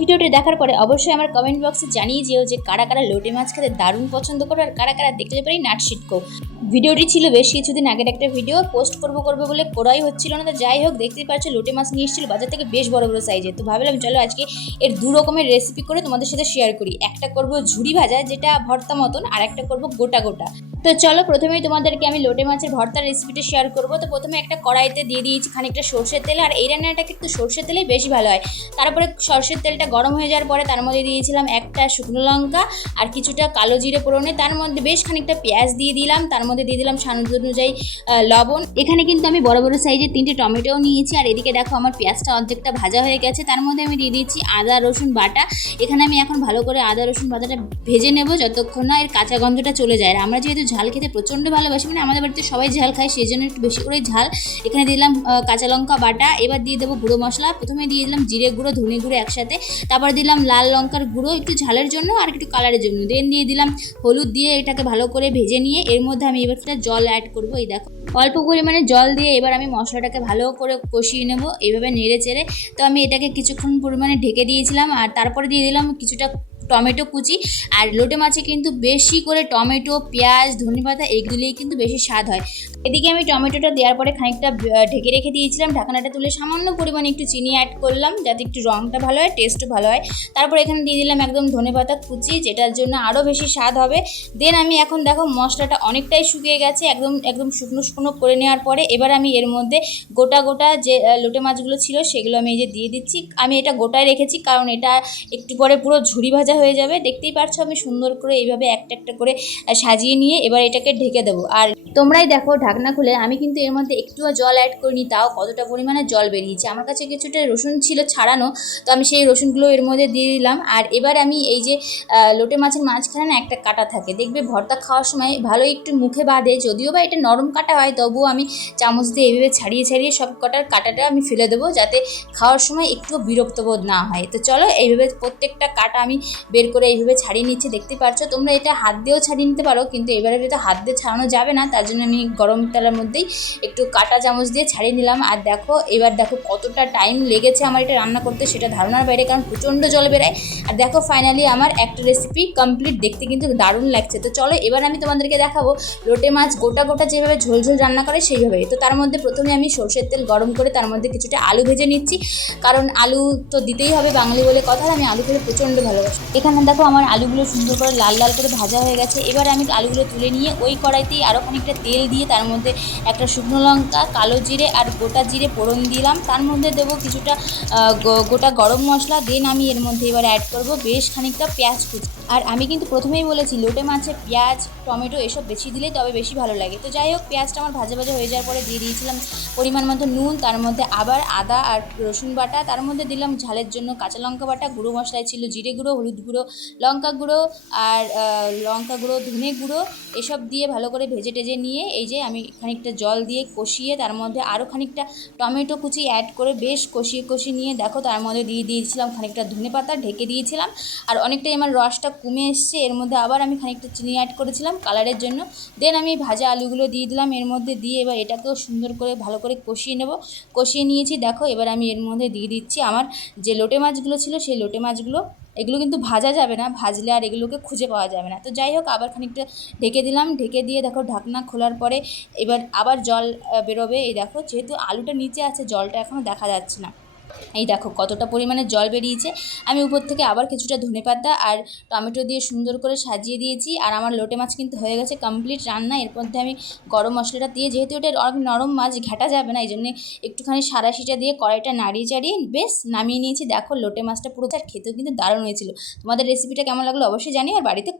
ভিডিওটি দেখার পরে অবশ্যই আমার কমেন্ট বক্সে জানিয়ে যেও যে কারা কারা লোটে মাছ খেতে দারুণ পছন্দ করো আর কারা কারা দেখলে পরেই নাট শিটকো ভিডিওটি ছিল বেশ কিছুদিন আগের একটা ভিডিও পোস্ট করব করব বলে করাই হচ্ছিল না। তো যাই হোক, দেখতেই পাচ্ছ লোটে মাছ নিয়ে এসেছিল বাজার থেকে বেশ বড় বড় সাইজে তো ভাবলাম চলো আজকে এর দু রকমের রেসিপি করে তোমাদের সাথে শেয়ার করি। একটা করব ঝুড়ি ভাজা, যেটা ভর্তা মতন আর একটা করব গোটা গোটা। তো চলো প্রথমেই তোমাদেরকে আমি লোটে মাছের ভর্তার রেসিপিটা শেয়ার করব। তো প্রথমে একটা কড়াইতে দিয়ে দিয়েছি খানিকটা সর্ষের তেল, আর এই রান্নাটা কিন্তু সর্ষের তেলেই বেশি ভালো হয়। তারপরে সর্ষের তেলটা গরম হয়ে যাওয়ার পরে তার মধ্যে দিয়েছিলাম একটা শুকনো লঙ্কা আর কিছুটা কালো জিরে পোড়নে তার মধ্যে বেশ খানিকটা পেঁয়াজ দিয়ে দিলাম, তার মধ্যে দিয়ে দিলাম স্বাদ অনুযায়ী লবণ। এখানে কিন্তু আমি বড় বড় সাইজের তিনটে টমেটোও নিয়েছি, আর এদিকে দেখো আমার পেঁয়াজটা অর্ধেকটা ভাজা হয়ে গেছে। তার মধ্যে আমি দিয়ে দিয়েছি আদা, রসুন, বাটা। এখানে আমি এখন ভালো করে আদা, রসুন, বাটাটা ভেজে নেব যতক্ষণ না এর কাঁচা গন্ধটা চলে যায়। আর আমরা যেহেতু ঝাল খেতে প্রচণ্ড ভালোবাসি মানে আমাদের বাড়িতে সবাই ঝাল খায়, সেই জন্য একটু বেশি করে ঝাল। এখানে দিলাম কাঁচা লঙ্কা বাটা, এবার দিয়ে দেবো গুঁড়ো মশলা। প্রথমে দিয়ে দিলাম জিরে গুঁড়ো, ধনে গুঁড়ো একসাথে। তারপর দিলাম লাল লঙ্কার গুঁড়ো, একটু ঝালের জন্য আর একটু কালারের জন্য। দেন দিয়ে দিলাম হলুদ দিয়ে এটাকে ভালো করে ভেজে নিয়ে, এর মধ্যে আমি এবার একটা জল অ্যাড করব, এই দেখো। অল্প পরিমাণে জল দিয়ে এবার আমি মশলাটাকে ভালো করে কষিয়ে নেব, এইভাবে নেড়ে চেড়ে। তো আমি এটাকে কিছুক্ষণ পরিমাণে ঢেকে দিয়েছিলাম, আর তারপরে দিয়ে দিলাম কিছুটা টমেটো কুচি আর লোটে মাছে কিন্তু বেশি করে টমেটো, পেঁয়াজ, ধনেপাতা এগুলিই কিন্তু বেশি স্বাদ হয়। এদিকে আমি টমেটোটা দেওয়ার পরে খানিকটা ঢেকে রেখে দিয়েছিলাম। ঢাকনাটা তুলে সামান্য পরিমাণে একটু চিনি অ্যাড করলাম যাতে একটু রঙটা ভালো হয় টেস্টও ভালো হয়। তারপর এখানে দিয়ে দিলাম একদম ধনেপাতা কুচি, যেটার জন্য আরও বেশি স্বাদ হবে। দেন আমি এখন দেখো মশলাটা অনেকটাই শুকিয়ে গেছে, একদম একদম শুকনো শুকনো করে নেওয়ার পরে এবার আমি এর মধ্যে গোটা গোটা যে লোটে মাছগুলো ছিল সেগুলো আমি এই যে দিয়ে দিচ্ছি। আমি এটা গোটায় রেখেছি কারণ এটা একটু পরে পুরো ঝুড়ি ভাজা হয়ে যাবে। দেখতেই পারছ আমি সুন্দর করে এইভাবে একটা একটা করে সাজিয়ে নিয়ে এবার এটাকে ঢেকে দেবো। আর তোমরাই দেখো ঢাকনা খুলে, আমি কিন্তু এর মধ্যে একটুও জল অ্যাড করিনি, তাও কতটা পরিমাণে জল বেরিয়েছে। আমার কাছে কিছুটা রসুন ছিল ছাড়ানো, তো আমি সেই রসুনগুলো এর মধ্যে দিয়ে দিলাম। আর এবার আমি এই যে লোটে মাছের মাঝখানে না একটা কাটা থাকে। দেখবে ভর্তা খাওয়ার সময় ভালোই একটু মুখে বাঁধে, যদিও বা এটা নরম কাটা হয়, তবুও আমি চামচ দিয়ে এইভাবে ছাড়িয়ে ছাড়িয়ে সব কটার কাটাটা আমি ফেলে দেবো, যাতে খাওয়ার সময় একটুও বিরক্তবোধ না হয়। তো চলো এইভাবে প্রত্যেকটা কাটা আমি বের করে এইভাবে ছাড়িয়ে নিচ্ছে, দেখতে পারছ তোমরা এটা হাত দিয়েও ছাড়িয়ে নিতে পারো, কিন্তু এবারে যেহেতু হাত দিয়ে ছাড়ানো যাবে না, তার জন্য আমি গরম তেলের মধ্যেই একটু কাটা চামচ দিয়ে ছাড়িয়ে নিলাম। আর দেখো, এবার দেখো কতটা টাইম লেগেছে আমার এটা রান্না করতে, সেটা ধারণার বাইরে, কারণ প্রচণ্ড জল বেরোয়। আর দেখো ফাইনালি আমার একটা রেসিপি কমপ্লিট দেখতে কিন্তু দারুণ লাগছে। তো চলো, এবার আমি তোমাদেরকে দেখাবো, লোটে মাছ গোটা গোটা যেভাবে ঝোল ঝোল রান্না করে, সেইভাবে। তো তার মধ্যে প্রথমে আমি সর্ষের তেল গরম করে, তার মধ্যে কিছুটা আলু ভেজে নিচ্ছি। কারণ আলু তো দিতেই হবে বাঙালি বলে কথা আমি আলু খেতে প্রচণ্ড ভালোবাসি। এখানে দেখো আমার আলুগুলো সুন্দর করে লাল লাল করে ভাজা হয়ে গেছে। এবার আমি আলুগুলো তুলে নিয়ে ওই কড়াইতেই আরও খানিকটা তেল দিয়ে তার মধ্যে একটা শুকনো লঙ্কা, কালো জিরে আর গোটা জিরে ফোড়ন দিলাম। তার মধ্যে দেবো কিছুটা গোটা গরম মশলা দেন আমি এর মধ্যে এবার অ্যাড করব বেশ খানিকটা পেঁয়াজ কুচি। আর আমি কিন্তু প্রথমেই বলেছি, লোটে মাছে পেঁয়াজ, টমেটো এসব বেশি দিলেই তবে বেশি ভালো লাগে। তো যাই হোক, পেঁয়াজটা আমার ভাজা ভাজা হয়ে যাওয়ার পরে দিয়ে দিয়েছিলাম পরিমাণ মতো নুন, তার মধ্যে আবার আদা আর রসুন বাটা, তার মধ্যে দিলাম ঝালের জন্য কাঁচা লঙ্কা বাটা, গুঁড়ো মশলায় ছিল জিরে গুঁড়ো, হলুদ গুঁড়ো, লঙ্কা গুঁড়ো আর লঙ্কা গুঁড়ো, ধনে গুঁড়ো এসব দিয়ে ভালো করে ভেজে টেজে নিয়ে এই যে আমি খানিকটা জল দিয়ে কষিয়ে তার মধ্যে আরও খানিকটা টমেটো কুচি অ্যাড করে বেশ কষিয়ে কষিয়ে নিয়ে দেখো তার মধ্যে দিয়ে দিয়েছিলাম খানিকটা ধনে পাতা, ঢেকে দিয়েছিলাম। আর অনেকটাই আমার রসটা কমে এসছে, এর মধ্যে আবার আমি খানিকটা চিনি অ্যাড করেছিলাম কালারের জন্য। দেন আমি ভাজা আলুগুলো দিয়ে দিলাম, এর মধ্যে দিয়ে এবার এটাকেও সুন্দর করে ভালো করে কষিয়ে নেব। কষিয়ে নিয়েছি, দেখো এবার আমি এর মধ্যে দিয়ে দিচ্ছি আমার যে লোটে মাছগুলো ছিল সেই লোটে মাছগুলো। এগুলো কিন্তু ভাজা যাবে না, ভাজলে আর এগুলোকে খুঁজে পাওয়া যাবে না। তো যাই হোক, আবার খানিকটা ঢেকে দিলাম, ঢেকে দিয়ে দেখো ঢাকনা খোলার পরে এবার আবার জল বেরোবে। এই দেখো, যেহেতু আলুটা নিচে আছে, জলটা এখনও দেখা যাচ্ছে না। এই দেখো কতটা পরিমাণে জল বেরিয়েছে। আমি উপর থেকে আবার কিছুটা ধনেপাতা আর টমেটো দিয়ে সুন্দর করে সাজিয়ে দিয়েছি। আর আমার লোটে মাছ কিন্তু হয়ে গেছে কমপ্লিট রান্না। এর মধ্যে আমি গরম মশলাটা দিয়ে, যেহেতু এটা অনেক নরম মাছ, ঘেটা যাবে না এই জন্যে একটুখানি সারাশিটা দিয়ে কড়াইটা নাড়িয়ে চাড়িয়ে বেশ নামিয়ে নিয়েছি। দেখো লোটে মাছটা পুরো খেতেও কিন্তু দারুণ হয়েছিল। তোমাদের রেসিপিটা কেমন লাগল অবশ্যই জানি আর বাড়িতে